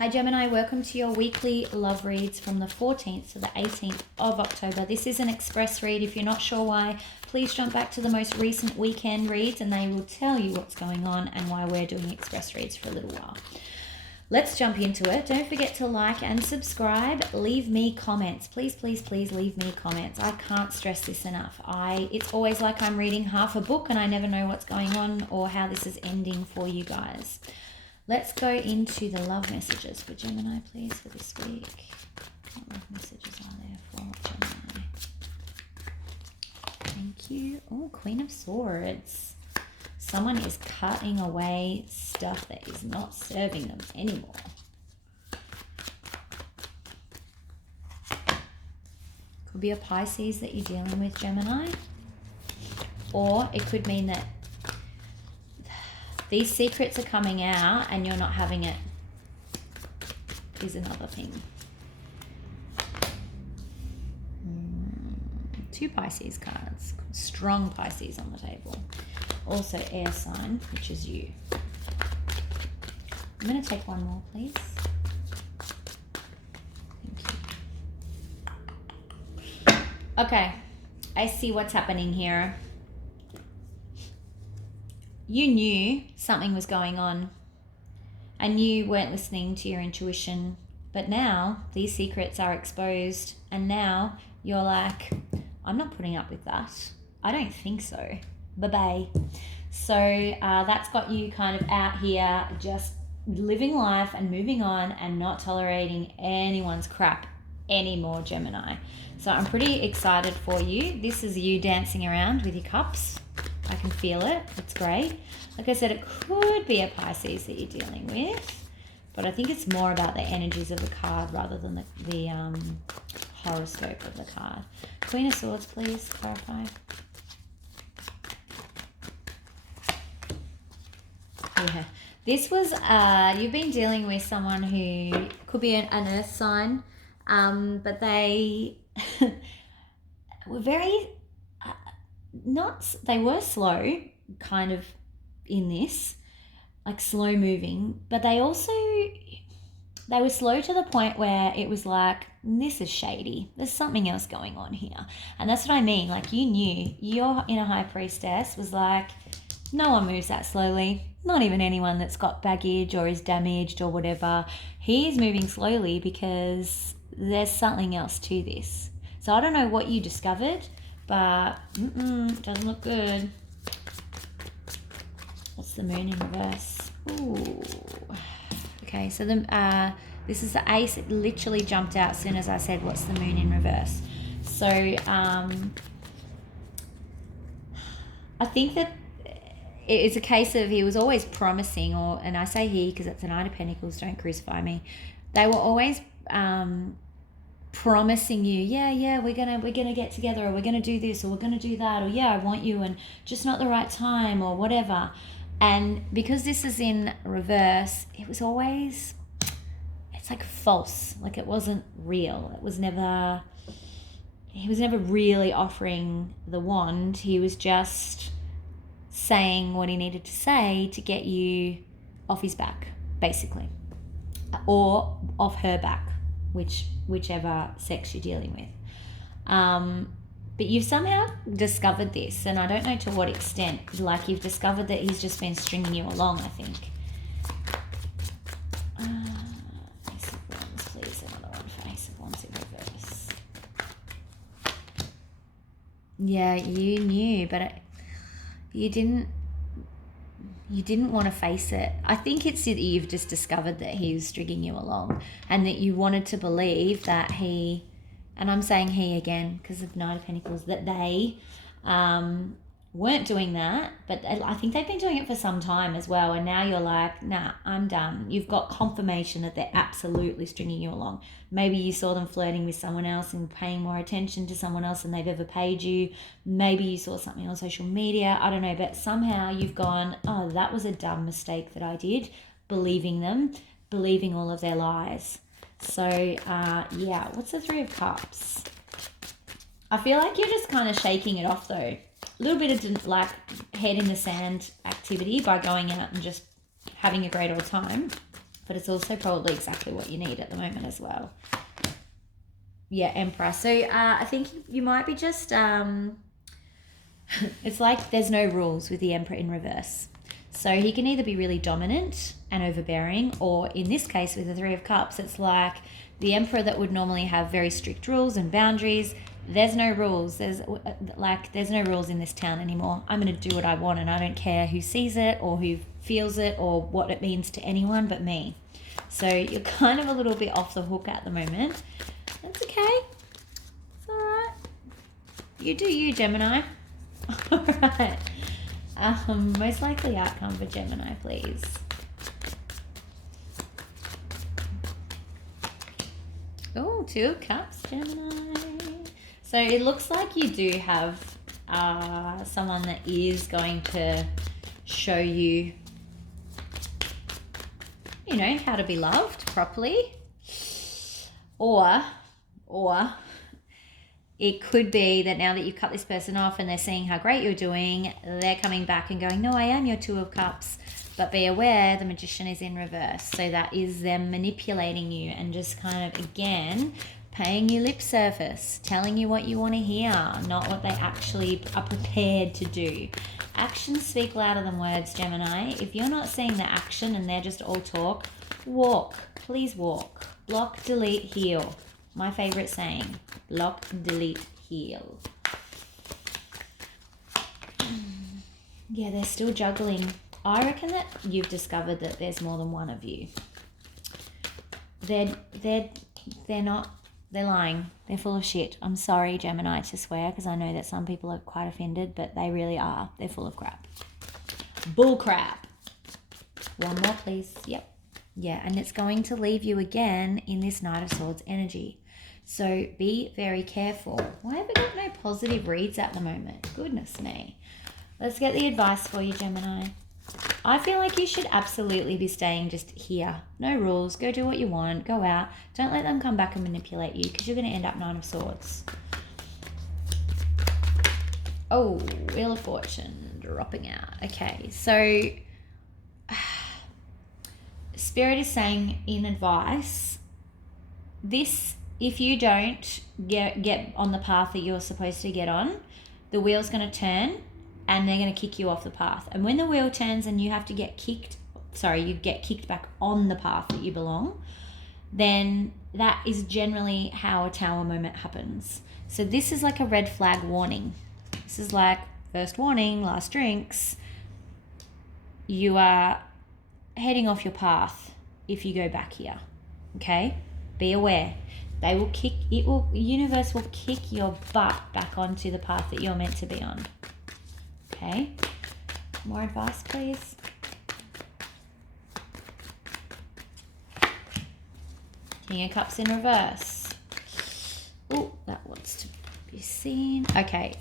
Hi Gemini, welcome to your weekly love reads from the 14th to the 18th of October. This is an express read. If you're not sure why, please jump back to the most recent weekend reads and they will tell you what's going on and why we're doing express reads for a little while. Let's jump into it. Don't forget to like and subscribe. Leave me comments. Please, please, please leave me comments. I can't stress this enough. It's always like I'm reading half a book and I never know what's going on or how this is ending for you guys. Let's go into the love messages for Gemini, please, for this week. What love messages are there for Gemini? Thank you. Oh, Queen of Swords. Someone is cutting away stuff that is not serving them anymore. Could be a Pisces that you're dealing with, Gemini. Or it could mean that these secrets are coming out and you're not having it, is another thing. Two Pisces cards. Strong Pisces on the table. Also air sign, which is you. I'm going to take one more, please. Thank you. Okay, I see what's happening here. You knew something was going on and you weren't listening to your intuition, but now these secrets are exposed and now you're like, I'm not putting up with that. I don't think so. Bye-bye. So that's got you kind of out here just living life and moving on and not tolerating anyone's crap anymore, Gemini. So I'm pretty excited for you. This is you dancing around with your cups. I can feel it. It's great. Like I said, it could be a Pisces that you're dealing with, but I think it's more about the energies of the card rather than the horoscope of the card. Queen of Swords, please clarify. Yeah, this was, you've been dealing with someone who could be an earth sign, but they were very, they were slow kind of in this, like slow moving, but they were slow to the point where it was like, this is shady. There's something else going on here. And that's what I mean. Like you knew your inner high priestess was like, no one moves that slowly. Not even anyone that's got baggage or is damaged or whatever. He's moving slowly because there's something else to this. So I don't know what you discovered, but doesn't look good. What's the moon in reverse? Ooh. Okay, so this is the ace. It literally jumped out as soon as I said, what's the moon in reverse? So I think that it's a case of he was always promising, and I say he because it's the Knight of Pentacles, don't crucify me. They were always promising you, yeah, we're gonna get together, or we're gonna do this, or we're gonna do that, or yeah, I want you, and just not the right time, or whatever. And because this is in reverse, it was always, it's like false, like it wasn't real. He was never really offering the wand. He was just saying what he needed to say to get you off his back, basically, or off her back, whichever sex you're dealing with. But you've somehow discovered this, and I don't know to what extent. Like you've discovered that he's just been stringing you along, I think. Ace of Wands, please. Another one for Ace of Wands in reverse. Yeah, you knew, but you didn't want to face it. I think it's that you've just discovered that he was stringing you along and that you wanted to believe that he, and I'm saying he again because of Knight of Pentacles, that they weren't doing that, but I think they've been doing it for some time as well, and now you're like, nah, I'm done. You've got confirmation that they're absolutely stringing you along. Maybe you saw them flirting with someone else and paying more attention to someone else than they've ever paid you. Maybe you saw something on social media, I don't know, but somehow you've gone, oh, that was a dumb mistake that I did, believing them, believing all of their lies. So yeah, what's the Three of Cups? I feel like you're just kind of shaking it off though. A little bit of like head in the sand activity by going out and just having a great old time but it's also probably exactly what you need at the moment as well. Yeah, Emperor. So I think you might be just, it's like there's no rules with the Emperor in reverse. So he can either be really dominant and overbearing, or in this case with the Three of Cups, it's the Emperor that would normally have very strict rules and boundaries. There's no rules. There's no rules in this town anymore. I'm going to do what I want, and I don't care who sees it or who feels it or what it means to anyone but me. So you're kind of a little bit off the hook at the moment. That's okay. It's all right. You do you, Gemini. All right. Most likely outcome for Gemini, please. Oh, Two of Cups, Gemini. So it looks like you do have someone that is going to show you, how to be loved properly. Or it could be that now that you've cut this person off and they're seeing how great you're doing, they're coming back and going, no, I am your Two of Cups. But be aware, the Magician is in reverse. So that is them manipulating you and just kind of, again, paying you lip service, telling you what you want to hear, not what they actually are prepared to do. Actions speak louder than words, Gemini. If you're not seeing the action and they're just all talk, walk. Please walk. Block, delete, heal. My favorite saying, block, delete, heal. Yeah, they're still juggling. I reckon that you've discovered that there's more than one of you. They're lying. They're full of shit. I'm sorry, Gemini, to swear, because I know that some people are quite offended, but they really are. They're full of crap. Bull crap. One more, please. Yep. Yeah, and it's going to leave you again in this Knight of Swords energy. So be very careful. Why have we got no positive reads at the moment? Goodness me. Let's get the advice for you, Gemini. I feel like you should absolutely be staying just here. No rules. Go do what you want. Go out. Don't let them come back and manipulate you, because you're going to end up Nine of Swords. Oh, Wheel of Fortune dropping out. Okay, so Spirit is saying in advice, if you don't get on the path that you're supposed to get on, the wheel's going to turn and they're going to kick you off the path. And when the wheel turns and you have to you get kicked back on the path that you belong, then that is generally how a tower moment happens. So this is like a red flag warning. This is like first warning, last drinks. You are heading off your path if you go back here. Okay? Be aware. Universe will kick your butt back onto the path that you're meant to be on. Okay? More advice, please. King of Cups in reverse. Oh, that wants to be seen. Okay.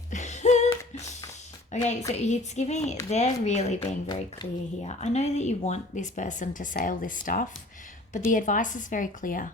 Okay, so it's giving, they're really being very clear here. I know that you want this person to say all this stuff, but the advice is very clear.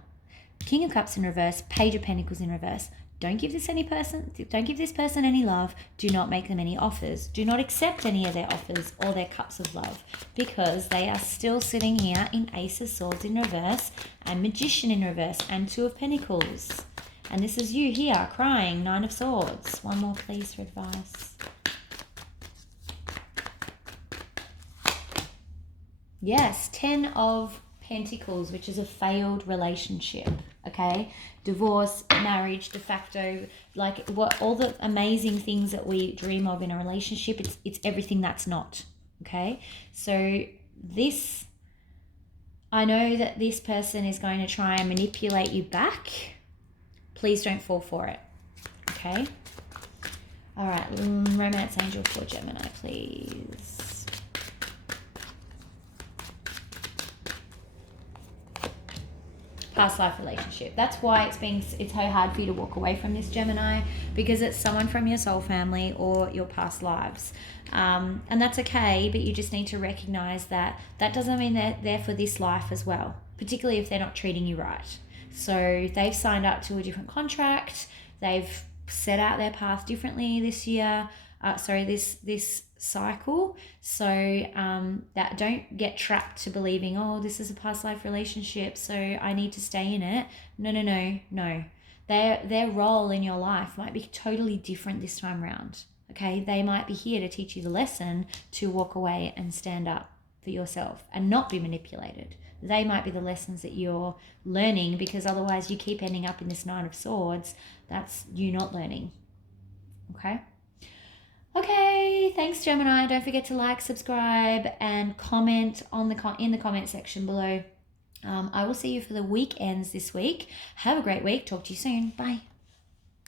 King of Cups in reverse, Page of Pentacles in reverse. Don't give this person any love. Do not make them any offers. Do not accept any of their offers or their cups of love, because they are still sitting here in Ace of Swords in reverse and Magician in reverse and Two of Pentacles. And this is you here crying, Nine of Swords. One more please for advice. Yes, 10 of Pentacles, which is a failed relationship, okay? Divorce, marriage, de facto, like what all the amazing things that we dream of in a relationship, it's everything that's not, okay? So this, I know that this person is going to try and manipulate you back. Please don't fall for it, okay? All right, Romance Angel for Gemini, please. Past life relationship. That's why it's so hard for you to walk away from this, Gemini, because it's someone from your soul family or your past lives. And that's okay, but you just need to recognize that doesn't mean they're there for this life as well, particularly if they're not treating you right. So they've signed up to a different contract. They've set out their path differently this year. this cycle. So that don't get trapped to believing, oh, this is a past life relationship, so I need to stay in it. No. Their role in your life might be totally different this time around. Okay, they might be here to teach you the lesson to walk away and stand up for yourself and not be manipulated. They might be the lessons that you're learning, because otherwise you keep ending up in this Nine of Swords. That's you not learning. Okay, thanks Gemini. Don't forget to like, subscribe, and comment in the comment section below. I will see you for the weekends this week. Have a great week. Talk to you soon. Bye.